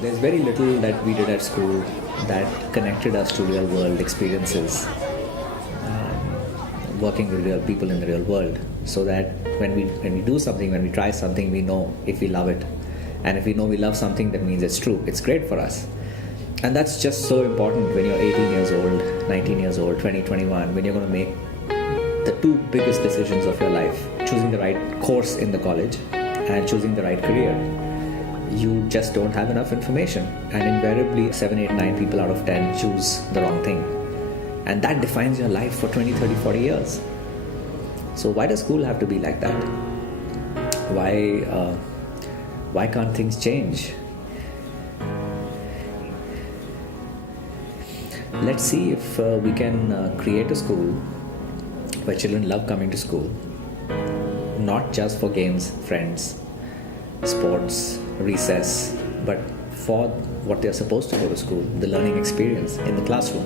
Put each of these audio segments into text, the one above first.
There's very little that we did at school that connected us to real world experiences, working with real people in the real world, so that when we do something, when we try something, we know if we love it. And if we know we love something, that means it's true, it's great for us. And that's just so important when you're 18 years old, 19 years old, 20, 21, when you're going to make the two biggest decisions of your life: choosing the right course in the college and choosing the right career. You just don't have enough information, and invariably 7, 8, 9 people out of 10 choose the wrong thing, and that defines your life for 20, 30, 40 years. So why does school have to be like that? Why can't things change? Let's see if we can create a school where children love coming to school, not just for games, friends, sports, recess, but for what they're supposed to go to school, the learning experience in the classroom.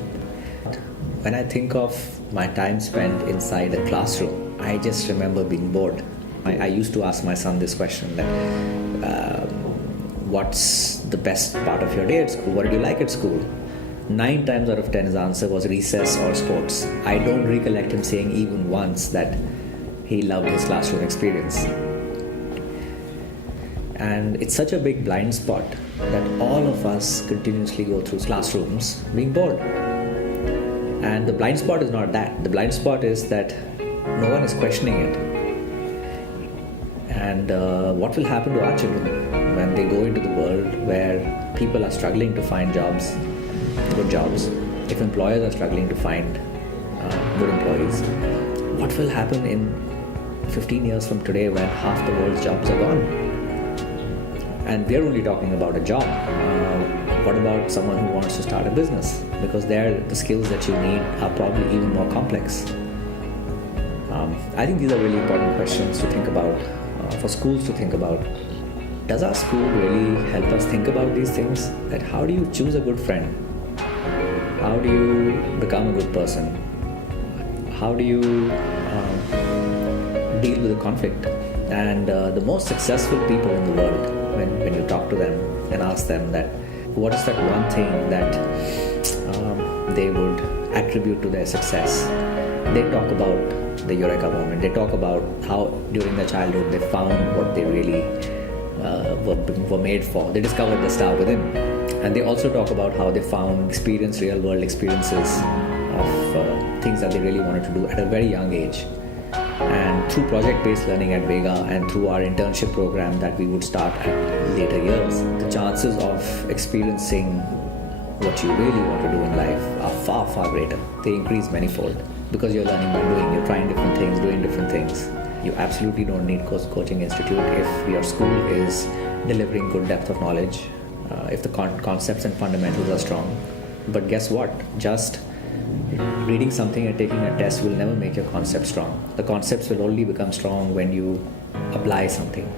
When I think of my time spent inside a classroom, I just remember being bored. I used to ask my son this question, that what's the best part of your day at school? What did you like at school? 9 times out of 10 his answer was recess or sports. I don't recollect him saying even once that he loved his classroom experience. And it's such a big blind spot that all of us continuously go through classrooms being bored. And the blind spot is not that. The blind spot is that no one is questioning it. And what will happen to our children when they go into the world where people are struggling to find jobs, good jobs, if employers are struggling to find good employees? What will happen in 15 years from today when half the world's jobs are gone? And we're only talking about a job. What about someone who wants to start a business? Because there, the skills that you need are probably even more complex. I think these are really important questions to think about, for schools to think about. Does our school really help us think about these things? That how do you choose a good friend? How do you become a good person? How do you deal with a conflict? And the most successful people in the world, when you talk to them and ask them that what is that one thing that they would attribute to their success, they talk about the eureka moment. They talk about how during their childhood they found what they really were made for. They discovered the star within. And they also talk about how they found real world experiences of things that they really wanted to do at a very young age. And through project-based learning at Vega and through our internship program that we would start at later years, the chances of experiencing what you really want to do in life are far, far greater. They increase manifold because you're learning by doing, you're trying different things, doing different things. You absolutely don't need coaching institute if your school is delivering good depth of knowledge, if the concepts and fundamentals are strong. But guess what? Just reading something and taking a test will never make your concept strong. The concepts will only become strong when you apply something.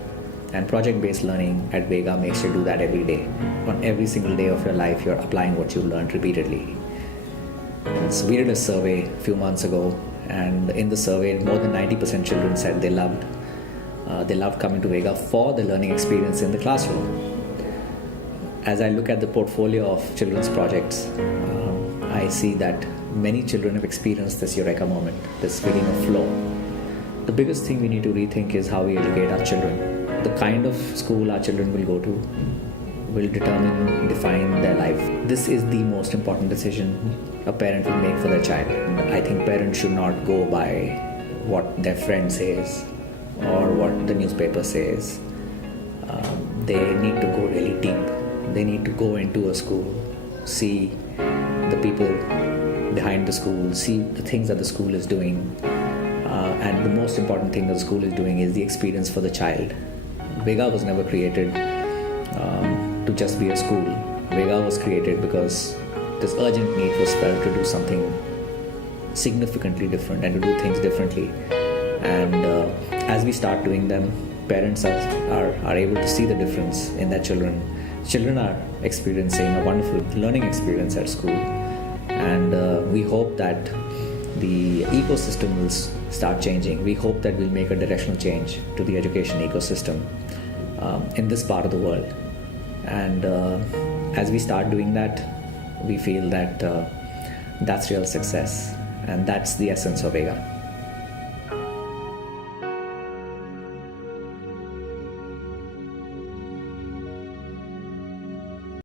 And project-based learning at Vega makes you do that every day. On every single day of your life, you're applying what you've learned repeatedly. And so we did a survey a few months ago, and in the survey, more than 90% children said they loved coming to Vega for the learning experience in the classroom. As I look at the portfolio of children's projects, I see that many children have experienced this eureka moment, this feeling of flow. The biggest thing we need to rethink is how we educate our children. The kind of school our children will go to will define their life. This is the most important decision a parent will make for their child. I think parents should not go by what their friend says or what the newspaper says. They need to go really deep. They need to go into a school, see the people behind the school, see the things that the school is doing. And the most important thing that the school is doing is the experience for the child. Vega was never created to just be a school. Vega was created because this urgent need was felt to do something significantly different and to do things differently. And as we start doing them, parents are able to see the difference in their children. Children are experiencing a wonderful learning experience at school. And we hope that the ecosystem will start changing. We hope that we'll make a directional change to the education ecosystem in this part of the world. And as we start doing that, we feel that that's real success, and that's the essence of Vega.